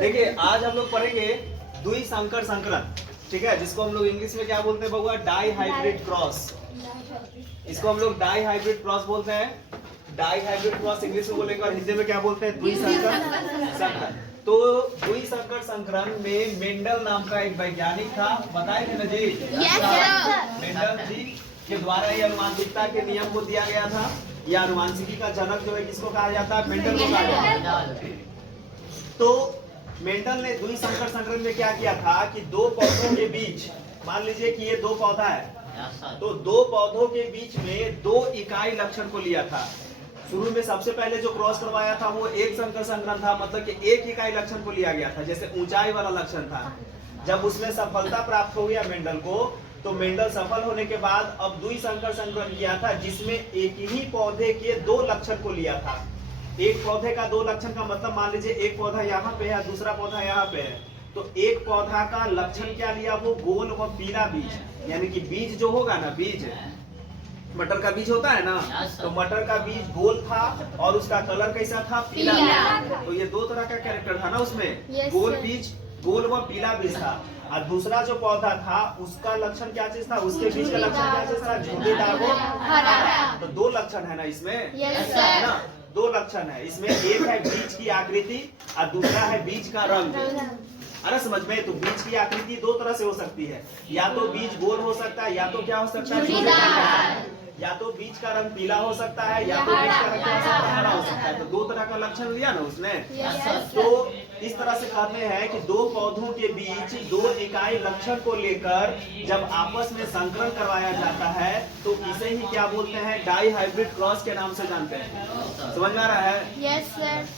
देखिए आज हम लोग पढ़ेंगे द्विसंकर संकरण, ठीक है, जिसको हम लोग इंग्लिश में क्या बोलते हैं बबुआ? Dihybrid cross. इसको हम लोग डाई हाइब्रिड क्रॉस बोलते हैं। डाई हाइब्रिड क्रॉस इंग्लिश में बोलेंगे और हिंदी में क्या बोलते हैं? द्विसंकर संकरण। तो द्विसंकर संकरण में मेंडल नाम का एक वैज्ञानिक था, बताए थे ना जी? मेंडल जी के द्वारा ये अनुवांशिकता के नियम को दिया गया था। यह अनुवांशिकी का जनक जो है किसको कहा जाता है? मेंडल को कहा जाता है। तो मेंडल ने द्विसंकर संकरण में क्या किया था कि दो पौधों के बीच, मान लीजिए कि ये दो पौधा है, तो दो पौधों के बीच में दो इकाई लक्षण को लिया था। शुरू में सबसे पहले जो क्रॉस करवाया था वो एक संकर संकरण था, मतलब कि एक इकाई लक्षण को लिया गया था, जैसे ऊंचाई वाला लक्षण था। जब उसमें सफलता प्राप्त हो गया मेंडल को, तो मेंडल सफल होने के बाद अब द्विसंकर संकरण किया था, जिसमें एक ही पौधे के दो लक्षण को लिया था। एक पौधे का दो लक्षण का मतलब मान लीजिए एक पौधा यहाँ पे है, दूसरा पौधा यहाँ पे है, तो एक पौधा का लक्षण क्या लिया? वो गोल व पीला बीज, यानी कि बीज जो होगा ना, बीज मटर का बीज होता है ना, तो मटर का बीज गोल था और उसका कलर कैसा था? पीला। तो ये दो तरह का कैरेक्टर था ना उसमें, गोल बीज, गोल व पीला बीज था। और दूसरा जो पौधा था उसका लक्षण क्या चीज था? उसके बीज का लक्षण क्या चीज था? झुंडीदार वो हरा। तो दो लक्षण है ना इसमें, है ना? दो लक्षण है इसमें, एक है बीज की आकृति और दूसरा है बीज का रंग। अरे समझ में? तो बीज की आकृति दो तरह से हो सकती है, या तो बीज गोल हो सकता है, या तो क्या हो सकता है? या तो बीज का रंग पीला हो सकता है, या तो बीज का रंग क्या हो सकता है? हरा हो सकता है। तो दो तरह का लक्षण लिया ना उसने। तो इस तरह से कहते हैं कि दो पौधों के बीच दो इकाई लक्षण को लेकर जब आपस में संकरण करवाया जाता है तो इसे ही क्या बोलते हैं? डाई हाइब्रिड क्रॉस के नाम से जानते हैं। समझ में आ रहा है? Yes sir.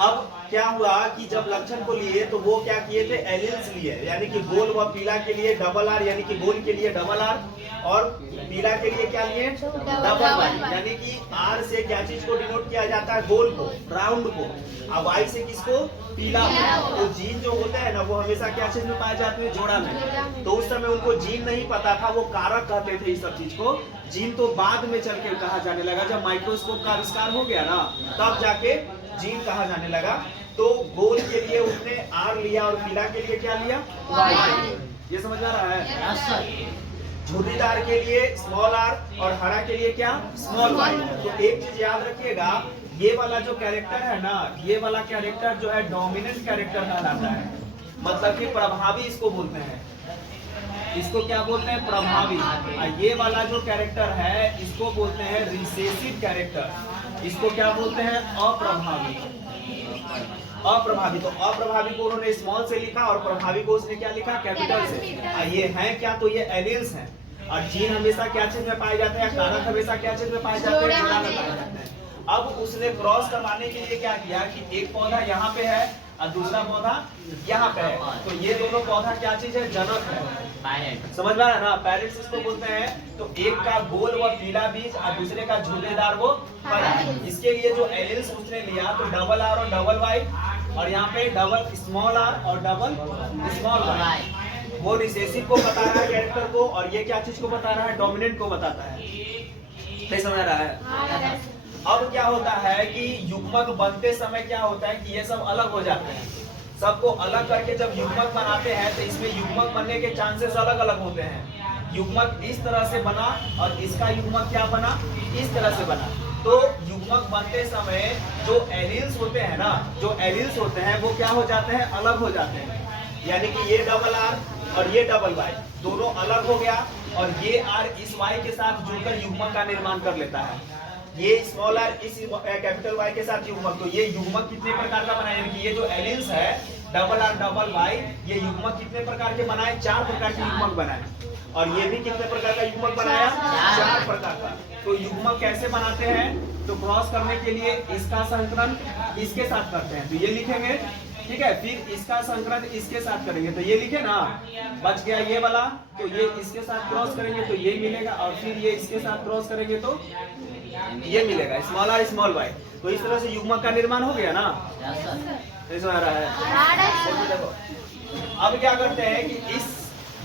अब क्या हुआ कि जब लक्षण को लिए तो वो क्या किए थे? एलिल्स लिए, यानी कि गोल व पीला के लिए डबल आर, यानी कि गोल के लिए डबल आर और पीला के लिए क्या लिए? Double Y. यानी कि आर से क्या चीज को डिनोट किया जाता है? गोल को, राउंड को, और वाई से किसको? पीला को। तो जीन जो होते हैं ना वो हमेशा क्या चीज में पाए जाते हैं? जोड़ा में। तो उस समय उनको जीन नहीं पता था, वो कारक कहते थे इस सब चीज को। जीन तो बाद में चल के कहा जाने लगा, जब माइक्रोस्कोप का आविष्कार हो गया ना तब जाके जीन कहा जाने लगा। तो गोल के लिए उसने आर लिया और पीला के लिए क्या लिया? वाई। ये समझ आ रहा है? झुर्रीदार के लिए स्मॉल आर और हरा के लिए क्या? Small Y. तो एक चीज याद रखिएगा, ये वाला जो कैरेक्टर है ना, ये वाला कैरेक्टर जो है डोमिनेंट कैरेक्टर कहलाता है, मतलब कि प्रभावी इसको बोलते हैं। इसको क्या बोलते हैं? प्रभावी। और ये वाला जो कैरेक्टर है इसको बोलते हैं रिसेसिव कैरेक्टर। इसको क्या बोलते हैं? अप्रभावी। अप्रभावी। तो अप्रभावी को उन्होंने स्मॉल से लिखा और प्रभावी को उसने क्या लिखा? कैपिटल से। ये हैं क्या? तो ये एलिल्स हैं। और जीन हमेशा क्या चीज में पाए जाते हैं? कारक हमेशा क्या चीज में पाए जाते हैं? जोड़ा में पाए जाते हैं। अब उसने क्रॉस करवाने के लिए क्या किया कि एक पौधा यहाँ पे है और दूसरा पौधा यहाँ पे है, तो ये दोनों पौधा क्या चीज है? जनक है। समझ में आ रहा है ना? पैरेंट्स इसको बोलते हैं। तो एक का गोल व पीला बीज और दूसरे का झुर्रीदार वो हरा। इसके लिए जो एलिल्स उसने लिया तो डबल आर और डबल वाई, और यहाँ पे डबल स्मॉल आर और डबल स्मॉल वाई। वो रिसेसिव को बता रहा है कैरेक्टर को, और ये क्या चीज को बता रहा है? डोमिनेंट को बताता है। नहीं समझ रहा है? अब क्या होता है कि युग्मक बनते समय क्या होता है कि ये सब अलग हो जाते हैं। सबको अलग करके जब युग्मक बनाते हैं तो इसमें युग्मक बनने के चांसेस अलग अलग होते हैं। युग्मक इस तरह से बना और इसका युग्मक क्या बना? इस तरह से बना। तो युग्मक बनते समय जो एलिल्स होते हैं ना, जो एलिल्स होते हैं वो क्या हो जाते हैं? अलग हो जाते हैं। यानी कि ये डबल आर और ये डबल वाई दोनों अलग हो गया, और ये आर इस वाई के साथ जुड़कर युग्मक का निर्माण कर लेता है। ये स्मॉल आर इस कैपिटल वाई के साथ युग्मक। तो ये युग्मक कितने प्रकार का बनाए? यानी कि ये जो एलिल्स है डबल आर डबल वाई, ये युग्मक कितने प्रकार के बनाए? 4 प्रकार के युग्मक बनाए। और ये भी कितने प्रकार का युग्मक बनाया? 4 प्रकार का। तो युग्मक कैसे बनाते हैं? तो क्रॉस करने के लिए इसका संकरण इसके साथ करते हैं, तो ये लिखेंगे, ठीक है। फिर इसका संकरण इसके साथ करेंगे, तो ये लिखे ना, बच गया ये वाला। तो ये इसके साथ क्रॉस करेंगे तो ये मिलेगा, और फिर ये इसके साथ क्रॉस करेंगे तो ये मिलेगा, स्मॉल आर स्मॉल वाई। तो इस तरह से युग्मक का निर्माण हो गया ना? ऐसा आ रहा है। देखो अब क्या करते हैं कि इस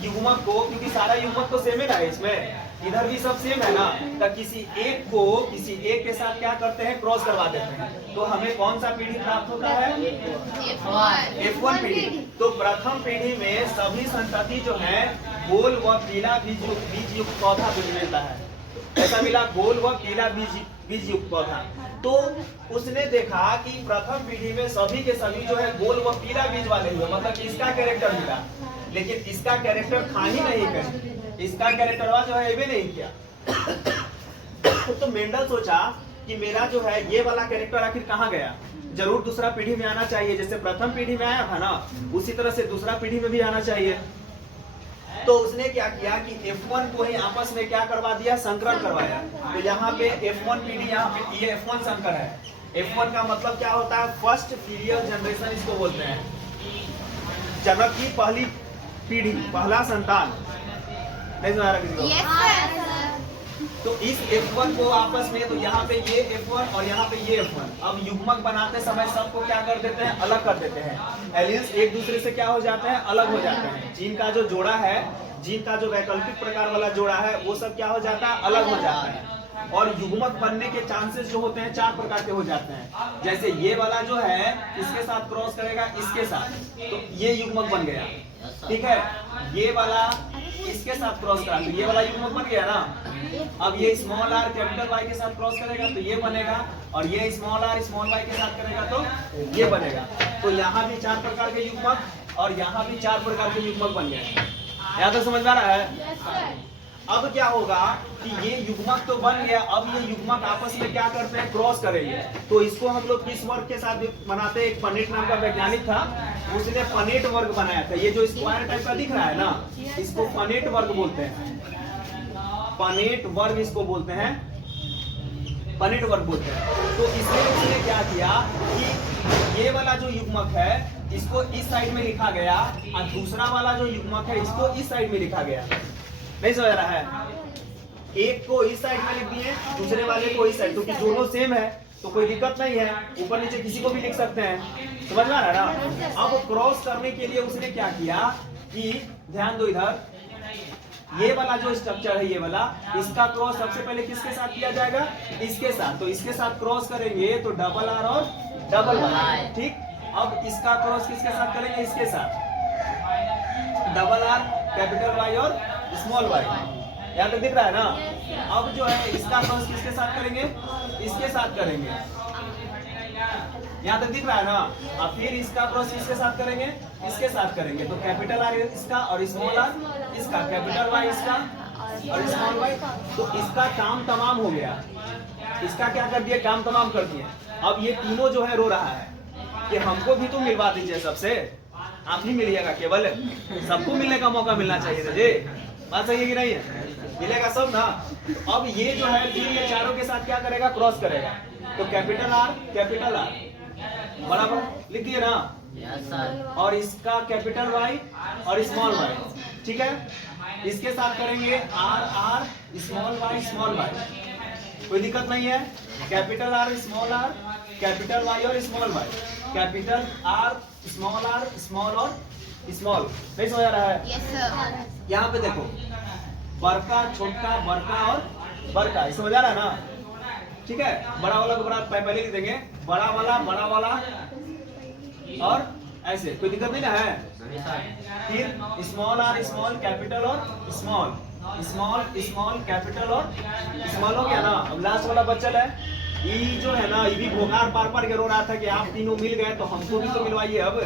युग्मक को, क्योंकि सारा युग्मक तो सेम है ना इसमें, इधर भी सब सेम है ना, तो किसी एक के साथ क्या करते हैं, क्रॉस करवा देते हैं, तो हमें कौन सा पीढ़ी प्राप्त होता है, F1 पीढ़ी। तो प्रथम पीढ़ी में सभी संतति जो है गोल व पीला बीज युक्त पौधा मिलता है, ऐसा मिला, गोल व पीला बीज युक्त पौधा। तो उसने देखा कि प्रथम पीढ़ी में सभी के सभी जो है गोल व पीला बीज वाले हुए, मतलब कि इसका कैरेक्टर मिला, लेकिन इसका कैरेक्टर था ही नहीं कहीं, इसका कैरेक्टर जो है ये नहीं किया। तो मेंडल सोचा कि मेरा जो है ये वाला कैरेक्टर आखिर कहाँ गया, जरूर दूसरा पीढ़ी में आना चाहिए, जैसे प्रथम पीढ़ी में आया था ना उसी तरह से दूसरा पीढ़ी में भी आना चाहिए। तो उसने क्या किया कि F1 को ही आपस में क्या करवा दिया, संकरण करवाया। तो यहाँ पे F1 पीढ़ी, यहाँ पे ये F1 संकर है। F1 का मतलब क्या होता है, फर्स्ट फीलियल जनरेशन इसको बोलते हैं, जनक की पहली पीढ़ी, पहला संतान। नहीं सुना रहा किसी को? yes, तो इस F1 को आपस में, तो यहाँ पे ये F1 और यहाँ पे ये F1, अब युग्मक बनाते समय सबको क्या कर देते हैं, अलग कर देते हैं। एलियंस एक दूसरे से क्या हो जाते हैं, अलग हो जाते हैं। जीन का जो जोड़ा है, जीन का जो वैकल्पिक प्रकार वाला जोड़ा है, वो सब क्या हो जाता है, अलग हो जाता है। और युग्मक बनने के चांसेस जो होते हैं 4 प्रकार के हो जाते हैं। जैसे ये वाला जो है इसके साथ क्रॉस करेगा इसके साथ, तो ये युग्मक बन गया, ठीक है। ये वाला इसके साथ क्रॉस करा तो ये वाला युग्मक बन गया ना। अब ये स्मॉल आर कैपिटल वाई के साथ क्रॉस करेगा तो ये बनेगा, और ये स्मॉल आर स्मॉल वाई के साथ करेगा तो ये बनेगा। तो यहाँ भी 4 प्रकार के युग्मक और यहाँ भी 4 प्रकार के युग्मक बन गए। यहाँ तक समझ में आ रहा है? अब क्या होगा कि ये युग्मक तो बन गया, अब ये युग्मक आपस में क्या करते हैं, क्रॉस करेंगे। तो इसको हम लोग किस वर्ग के साथ बनाते हैं, एक पनेट नाम का वैज्ञानिक था, उसने पनेट वर्ग बनाया था। ये जो स्क्वायर टाइप का दिख रहा है ना, इसको पनेट वर्ग बोलते हैं, पनेट वर्ग इसको बोलते हैं, पनेट वर्ग बोलते हैं। तो इसमें उसने क्या किया कि ये वाला जो युग्मक है इसको इस साइड में लिखा गया, और दूसरा वाला जो युग्मक है इसको इस साइड में लिखा गया। नहीं समझ रहा है? एक को इस साइड में लिख दिए, दूसरे वाले को इस साइड, क्योंकि दोनों सेम है तो कोई दिक्कत नहीं है, ऊपर नीचे किसी को भी लिख सकते हैं। समझ में आ रहा है ना? अब क्रॉस करने के लिए उसने क्या किया कि ध्यान दो इधर, ये वाला जो स्ट्रक्चर है ये वाला, इसका क्रॉस सबसे पहले किसके साथ किया जाएगा, इसके साथ। तो इसके साथ क्रॉस करेंगे तो डबल आर और डबल वाई, ठीक। अब इसका क्रॉस किसके साथ करेंगे, इसके साथ, डबल आर कैपिटल वाई और स्मॉल वाई। यहाँ तक दिख रहा है ना? अब जो है इसका क्रॉस किसके साथ करेंगे, इसके साथ करेंगे। यहाँ तक दिख रहा है ना? अब फिर इसका क्रॉस किसके साथ करेंगे, इसके साथ करेंगे। तो कैपिटल आर इसका और स्मॉल आर इसका, कैपिटल वाई इसका और स्मॉल वाई। तो इसका काम तमाम हो गया, इसका क्या कर दिया, काम तमाम कर दिया। अब ये तीनों जो है रो रहा है कि हमको भी तो मिलवा दीजिए सबसे, आप ही मिलिएगा, केवल सबको मिलने का मौका मिलना चाहिए था जी। बात सही है कि नहीं है? मिलेगा सब ना। अब ये जो है तीन या चारों के साथ क्या करेगा, क्रॉस करेगा। तो कैपिटल आर बराबर लिख दिए ना, और इसका कैपिटल वाई और स्मॉल वाई, ठीक है। इसके साथ करेंगे आर आर स्मॉल वाई, कोई दिक्कत नहीं है। कैपिटल आर, कैपिटल वाई और small Y, capital R small और स्मॉल। नहीं समझ आ रहा है? yes, sir. यहाँ पे देखो, बड़का छोटा, बड़का और बड़का, समझ आ रहा है ना? ठीक है, बड़ा वाला को बड़ा पहले लिख देंगे, बड़ा वाला और ऐसे, कोई दिक्कत नहीं ना है। फिर स्मॉल आर स्मॉल, कैपिटल और स्मॉल कैपिटल और स्मॉल हो गया ना। अब लास्ट वाला बचल है, ये जो है ना, ये भी भोगार पार के रो रहा था कि आप तीनों मिल गए तो हमको भी तो मिलवाइए। अब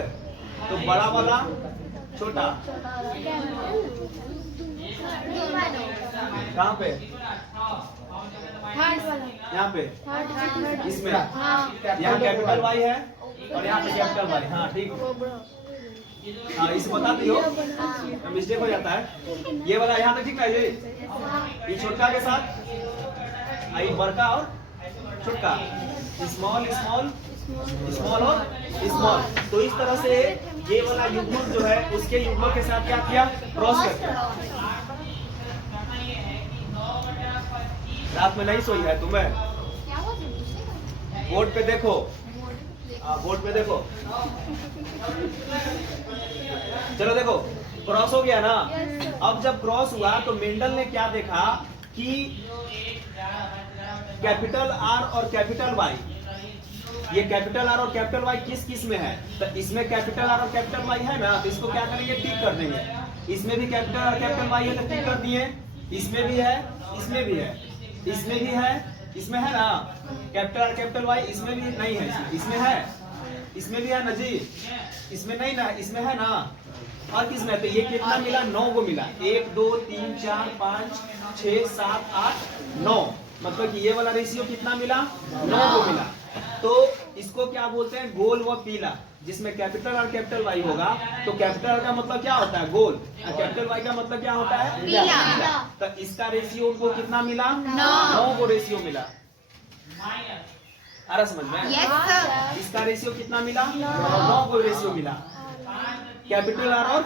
तो बड़ा वाला छोटा कहाँ पे, यहाँ पे इसमें, यहाँ कैपिटल वाई है और यहाँ पे कैपिटल वाई, हाँ ठीक। हाँ इसे बता दियो, मिस्टेक हो जाता है। ये वाला यहाँ तक ठीक है, ये छोटा के साथ आई बड़का और छोटा, स्मॉल और स्मॉल। तो इस तरह से ये वाला युग्मक जो है उसके युग्मक के साथ क्या किया, क्रॉस कर दिया। रात में नहीं सोई है तुम्हें? बोर्ड पे देखो, बोर्ड पे देखो। चलो देखो, क्रॉस हो गया ना। अब जब क्रॉस हुआ तो मेंडल ने क्या देखा कि कैपिटल आर और कैपिटल वाई, ये कैपिटल आर और कैपिटल वाई किस किस में है? तो इसमें कैपिटल आर और कैपिटल वाई है ना, तो इसको क्या करेंगे? टिक कर देंगे। इसमें भी कैपिटल और कैपिटल वाई है तो टिक कर दिए। इसमें भी है, इसमें भी है, इसमें भी है, इसमें है ना कैपिटल आर कैपिटल वाई, इसमें भी नहीं है, इसमें है, इसमें भी है ना जी, इसमें नहीं ना, इसमें है ना, और किसमें? तो ये कितना मिला? 9 को मिला। 1 2 3 4 5 6 7 8 9, मतलब कि ये वाला रेशियो कितना मिला? 9 को मिला। तो इसको क्या बोलते हैं? गोल व पीला। जिसमें कैपिटल और कैपिटल वाई होगा तो कैपिटल का मतलब क्या होता है? गोल, और कैपिटल वाई का मतलब क्या होता है? पीला। तो इसका रेशियो उनको कितना मिला? 9 को रेशियो मिला। आ रहा समझ में? इसका रेशियो कितना मिला? 9 को रेशियो मिला। कैपिटल आर और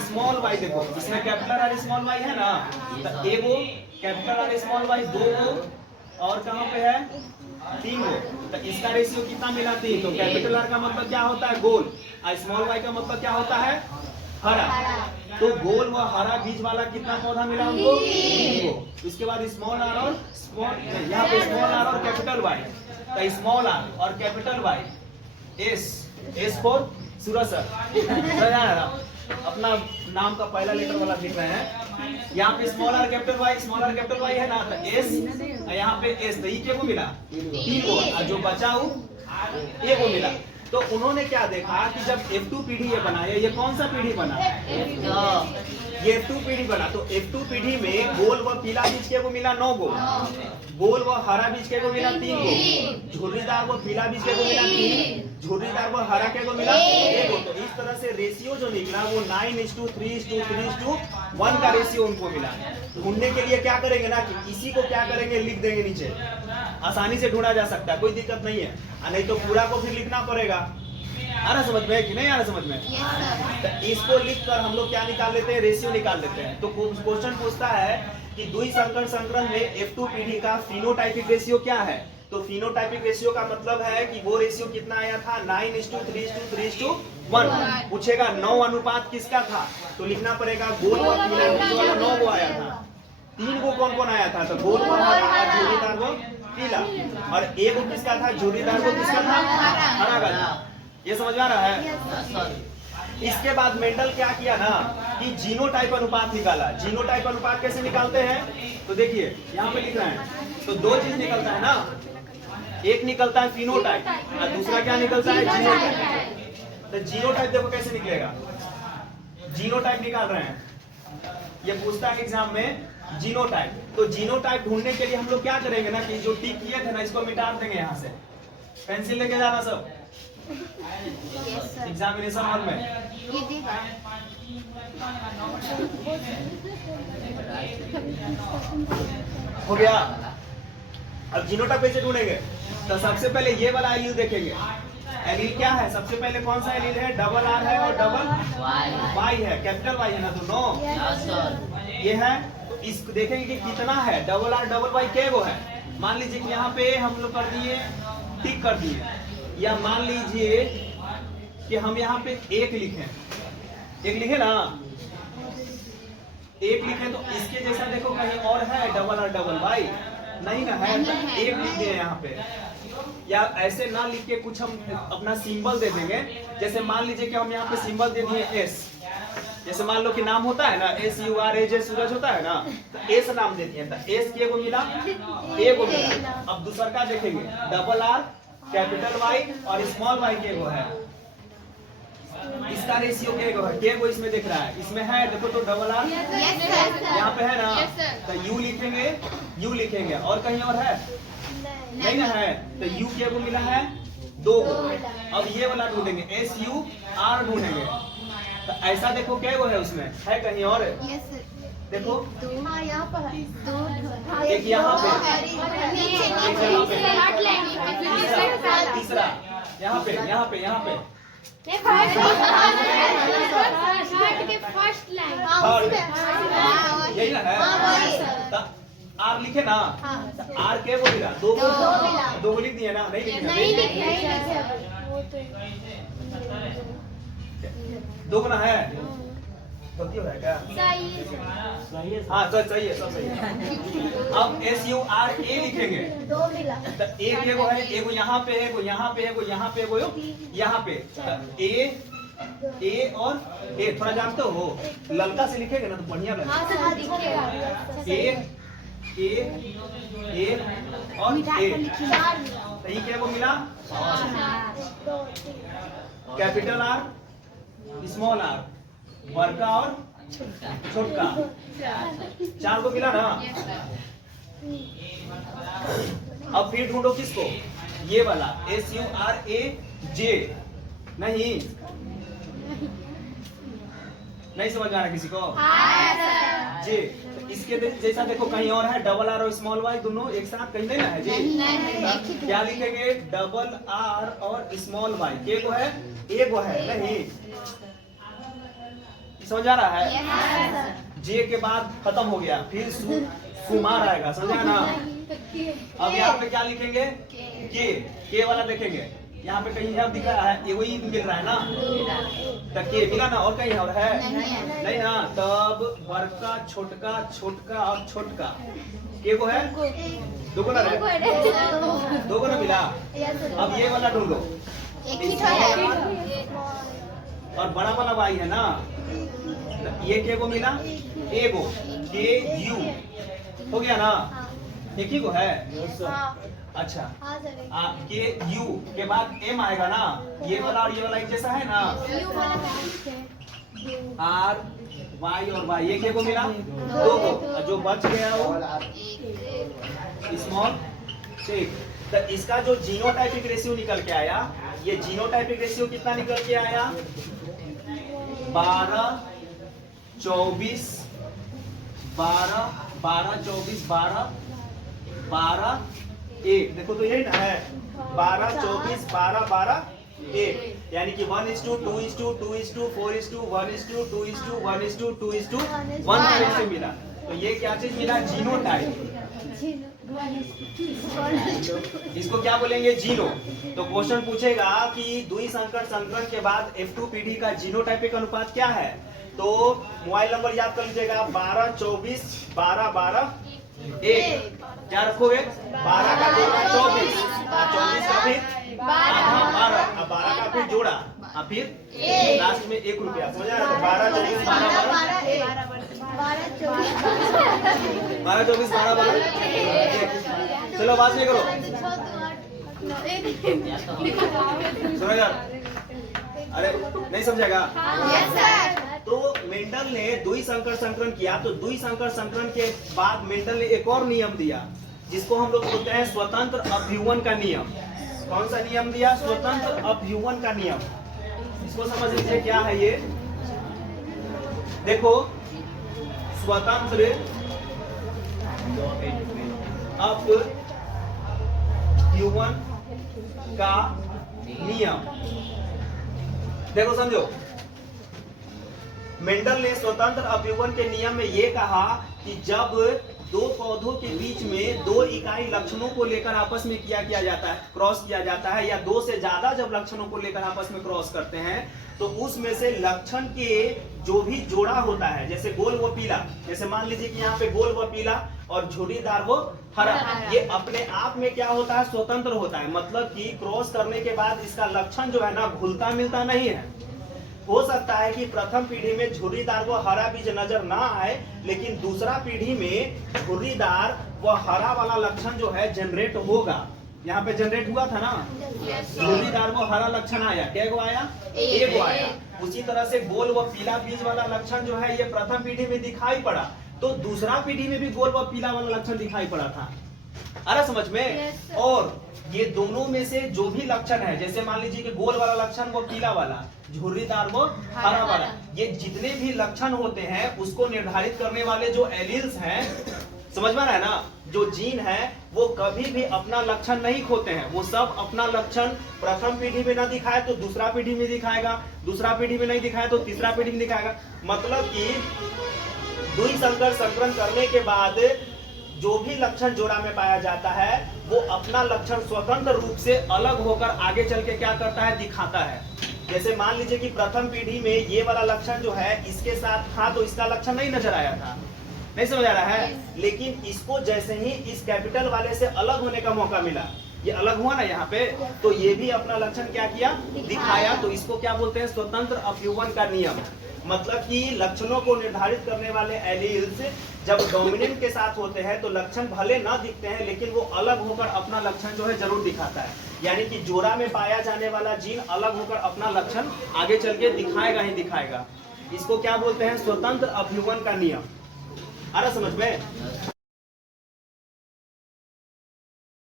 स्मॉल वाई, देखो इसमें कैपिटल आर स्मॉल वाई है ना, तो एगो कैपिटल आर स्मॉल वाई 2 को, और कहाँ पे है? 3 को। तो इसका रेशियो कितना मिला? 3। तो कैपिटल आर का मतलब क्या होता है? गोल, और स्मॉल वाई का मतलब क्या होता है? हरा। तो गोल व हरा बीज वाला कितना पौधा मिला उनको? 3 को। उसके बाद स्मॉल आर और स्मॉल, यहाँ पे स्मॉल आर और कैपिटल वाई, तो स्मॉल आर और capital Y, S for Suraj sir, अपना नाम का पहला लेटर वाला लिख रहे हैं। यहाँ पे स्मॉल आर कैपिटल वाई है ना, तो एस, यहाँ पे एस, तो ये को मिला 3 को, और जो बचा वो ए को मिला। तो उन्होंने क्या देखा कि जब F2 पीढ़ी ये बना, ये कौन सा पीढ़ी बना? ये F2 पीढ़ी बना। तो F2 पीढ़ी में गोल व पीला बीज के को मिला 9 को, गोल व हरा बीज के को मिला 3 को, झुर्रीदार व पीला बीज के को मिला 3, झुर्रीदार व हरा के को मिला 1 को। तो इस तरह से रेशियो जो निकला वो 9:3:3:1 का रेशियो उनको मिला। ढूंढने के लिए क्या करेंगे ना कि इसी को क्या करेंगे? लिख देंगे नीचे, आसानी से ढूंढा जा सकता है, कोई दिक्कत नहीं है। नहीं तो पूरा को फिर लिखना पड़ेगा। आ रहा समझ में कि नहीं आ रहा समझ में? तो इसको लिख कर हम लोग क्या निकाल लेते हैं? रेशियो निकाल लेते हैं। तो क्वेश्चन पूछता है कि द्वि संकर संकरण में F2 पीढ़ी का फिनोटाइपिक रेशियो क्या है? तो फिनोटाइपिक रेशियो का मतलब है कि वो रेशियो कितना आया था? 9:3:3:1। पूछेगा 9 अनुपात किसका था? तो लिखना पड़ेगा गोल व पीला बीज वाला 9 को आया था। 3 को कौन कौन आया था? तो गोल व हरा, झुर्रीदार व पीला, और 1 को किसका था? झुर्रीदार को किसका था? हरा का था। ये समझ में आ रहा है? इसके बाद मेंडल क्या किया ना कि जीनोटाइप अनुपात निकाला। जीनोटाइप अनुपात कैसे निकालते हैं? तो देखिए यहाँ पे लिख रहे हैं, तो 2 चीज निकलता है ना, एक निकलता है फिनोटाइप और दूसरा क्या निकलता है? जीनोटाइप। तो जीनोटाइप देखो कैसे निकलेगा, जीनोटाइप निकाल रहे हैं, ये पूछता है एग्जाम में जीनोटाइप। तो जीनोटाइप ढूंढने के लिए हम लोग क्या करेंगे ना कि जो टिक किए थे ना इसको मिटा देंगे। यहाँ से पेंसिल लेके जाना सब एग्जामिनेशन हॉल में। हो गया। अब जीनोटाइप कैसे ढूंढेंगे? तो सबसे पहले ये वाला एलील देखेंगे। एलील क्या है? सबसे पहले कौन सा एलील है? डबल आर है और डबल वाई है। कैपिटल वाई है ना, तो 9 ये है। तो इसको देखेंगे कि कितना है। डबल आर डबल वाई के गो है? मान लीजिए कि यहाँ पे हम लोग कर दिए, टिक कर दिए, या मान लीजिए कि हम यहाँ पे 1 लिखें, 1 लिखे ना, 1 लिखे तो इसके जैसा देखो कहीं और है डबल आर डबल वाई? नहीं ना है, तो 1 लिख दिए यहाँ पे। या ऐसे ना लिख के कुछ हम अपना सिंबल दे देंगे। जैसे मान लीजिए कि हम यहाँ पे सिंबल दे दिए एस, जैसे मान लो कि नाम होता है ना SURAJ सूरज होता है ना, तो एस नाम दे दिए, तो एस के को मिला, ए को मिला। अब दूसरा का देखेंगे, डबल आर कैपिटल वाई और स्मॉल वाई के को है, इसका रेशियो के को है, के को इसमें दिख रहा है, इसमें है देखो तो डबल आर यहाँ पे है ना, तो यू लिखेंगे, यू लिखेंगे, और कहीं और है नहीं ना है, तो यू के को मिला है 2 को। अब ये वाला ढूंढेंगे SUR ढूंढेंगे, तो ऐसा देखो क्या वो है उसमें है कहीं और देखो, एक यहाँ पे, तीसरा यहाँ पे, यहाँ पे, यहाँ पे यही ना है। आर लिखे ना, आर के वो मिला 2 को लिख दिए ना, नहीं लिखे 2 ना है, गलती हो रहा है क्या? सही है। हाँ सही है, सब सही है। अब SURA लिखेंगे तो एक एगो है, एगो यहाँ पे है, एगो यहाँ पे है, एगो यहाँ पे, एगो यहाँ पे। ए और ए थोड़ा जानते हो, ललका से लिखेंगे ना तो बढ़िया लगेगा। ए और ए, ये क्या वो मिला? कैपिटल R, स्मॉल r, बड़का और छोटका, चार को मिला ना। अब फिर ढूंढो किसको, ये वाला SURAJ। नहीं समझ आ रहा किसी को? जे इसके जैसा देखो कहीं और है, डबल R और स्मॉल y दोनों एक साथ कहीं नहीं ना है जी। क्या लिखेंगे? डबल R और स्मॉल y। के को है, ए को है नहीं, समझ आ रहा है? जे के बाद खत्म हो गया, फिर कुमार आएगा, समझा ना? अब यहाँ पे क्या लिखेंगे? के वाला देखेंगे, यहाँ पे कहीं है दिखा है, ये वही मिल रहा है ना, तो के मिला ना, और कहीं और है नहीं ना। तब बड़का, छोटका, छोटका और छोटका, के को है दो को ना, दो को ना मिला। अब ये वाला ढूंढो, और बड़ा वाला वाई है ना, ये के को मिला, एगो के यू हो गया ना, एक ही को है। अच्छा, के यू के बाद एम आएगा ना, ये वाला और ये वाला एक जैसा है ना, आर वाई और वाई, ये के को मिला दो को, जो बच गया वो स्मॉल। ठीक, तो इसका जो जीनोटाइपिक रेशियो निकल के आया, ये जीनोटाइपिक रेशियो कितना निकल के आया? 12 24 12 12 24 12 12 1। देखो तो यही ना है, 12 24 12 12 1, यानी कि 1:2 2:2 2:4 1:2 2:2 1:2 2:1 से मिला। तो ये क्या चीज मिला? जीनोटाइप। इसको क्या बोलेंगे? जीनो। तो क्वेश्चन पूछेगा कि द्विसंकर संकरण के बाद F2 पीढ़ी का जीनोटाइपिक अनुपात क्या है? तो मोबाइल नंबर याद कर लीजिएगा, 12 24 12 12 1। क्या रखोगे? 12 का जोड़ा 24, 24 का फिर आधा 12, अब 12 का फिर जोड़ा, फिर लास्ट में 1 रुपया। समझ आ रहा है? 12 24 12 12 24 12 12। चलो बात नहीं करो, सुनो यार, अरे नहीं समझेगा? तो मेंडल ने द्विसंकर संकरण किया, तो द्विसंकर संकरण के बाद मेंडल ने एक और नियम दिया, जिसको हम लोग बोलते हैं स्वतंत्र अभ्युवन का नियम। कौन सा नियम दिया? स्वतंत्र अभ्युवन का नियम। इसको समझ लीजिए क्या है ये। देखो, स्वतंत्र अभ्युवन का नियम, देखो समझो, मेंडल ने स्वतंत्र अभ्युवन के नियम में ये कहा कि जब दो पौधों के बीच में दो इकाई लक्षणों को लेकर आपस में किया जाता है, क्रॉस किया जाता है, या दो से ज्यादा जब लक्षणों को लेकर आपस में क्रॉस करते हैं, तो उसमें से लक्षण के जो भी जोड़ा होता है, जैसे गोल व पीला, जैसे मान लीजिए कि यहाँ पे गोल व पीला और झुर्रीदार वो हरा, ये अपने आप में क्या होता है? स्वतंत्र होता है। मतलब कि क्रॉस करने के बाद इसका लक्षण जो है ना, घुलता मिलता नहीं है। हो सकता है कि प्रथम पीढ़ी में झुर्रीदार व हरा बीज नजर ना आए, लेकिन दूसरा पीढ़ी में झुर्रीदार व हरा वाला लक्षण जो है जनरेट होगा। यहाँ पे जनरेट हुआ था ना, झुर्रीदार व हरा लक्षण आया। क्या को आया? एक को आया। उसी तरह से गोल व पीला बीज वाला लक्षण जो है, ये प्रथम पीढ़ी में दिखाई पड़ा, तो दूसरा पीढ़ी में भी गोल व पीला वाला लक्षण दिखाई पड़ा था। अरे समझ में? और ये दोनों में से जो भी लक्षण है, जैसे मान लीजिए कि गोल वाला लक्षण वो पीला वाला, झुर्रीदार वो हरा वाला, ये जितने भी लक्षण होते हैं उसको निर्धारित करने वाले जो एलील्स हैं, समझ में आ रहा है ना, जो जीन है, वो कभी भी अपना लक्षण नहीं खोते हैं। वो सब अपना लक्षण प्रथम पीढ़ी में ना दिखाए तो दूसरा पीढ़ी में दिखाएगा, दूसरा पीढ़ी में नहीं दिखाए तो तीसरा पीढ़ी में दिखाएगा। मतलब कि द्विसंकर संकरण करने के बाद जो भी लक्षण जोड़ा में पाया जाता है, वो अपना लक्षण स्वतंत्र रूप से अलग होकर आगे चल के क्या करता है? दिखाता है। जैसे मान लीजिए कि प्रथम पीढ़ी में ये वाला लक्षण जो है इसके साथ था तो इसका लक्षण नहीं नजर आया था, नहीं समझ आ रहा है। लेकिन इसको जैसे ही इस कैपिटल वाले से अलग होने का मौका मिला, ये अलग हुआ ना यहाँ पे, तो ये भी अपना लक्षण क्या किया, दिखाया। तो इसको क्या बोलते हैं, स्वतंत्र अपयूवन का नियम। मतलब कि लक्षणों को निर्धारित करने वाले एलील्स जब डोमिनेंट के साथ होते हैं तो लक्षण भले ना दिखते हैं लेकिन वो अलग होकर अपना लक्षण जो है जरूर दिखाता है। यानी कि जोड़ा में पाया जाने वाला जीन अलग होकर अपना लक्षण आगे चल के दिखाएगा ही दिखाएगा। इसको क्या बोलते हैं, स्वतंत्र अपयूवन का नियम। आ रहा समझ में।